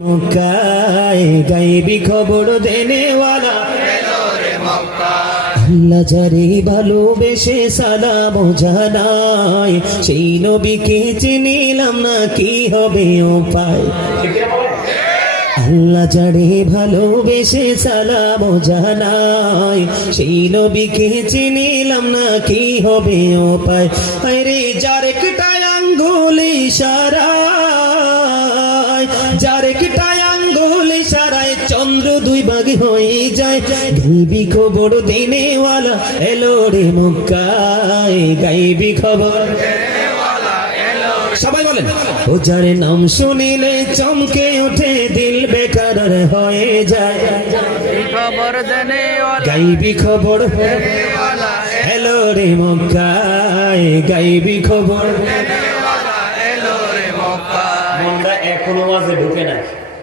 মক্কায় গাইবি খবর দেনেওয়ালা। আল্লাহ যারে ভালোবেসে সালাম জানাই সেই নবীকে চিনিলাম না কি হবে উপায়। আল্লাহ যারে ভালোবেসে সালাম জানাই সেই নবীকে চিনিলাম না কি হবে উপায়। আরে যার একটাই আঙ্গুল ইশারায় যার একটাই আঙ্গুল ইশারায় চন্দ্র দুই ভাগ হয়ে যায়। গাইবি খবর দিনেওয়ালা এলো রে মক্কায়। গাইবি খবর সবাই বলেন। ও যার নাম শুনিলে চমকে ওঠে দিল বেকার হয়ে যায়। খবর দেনে গাইবি খবর হ্যালো রে মক্কায়। গাইবি খবর মনটা এখনো মাঝে ঢুকে না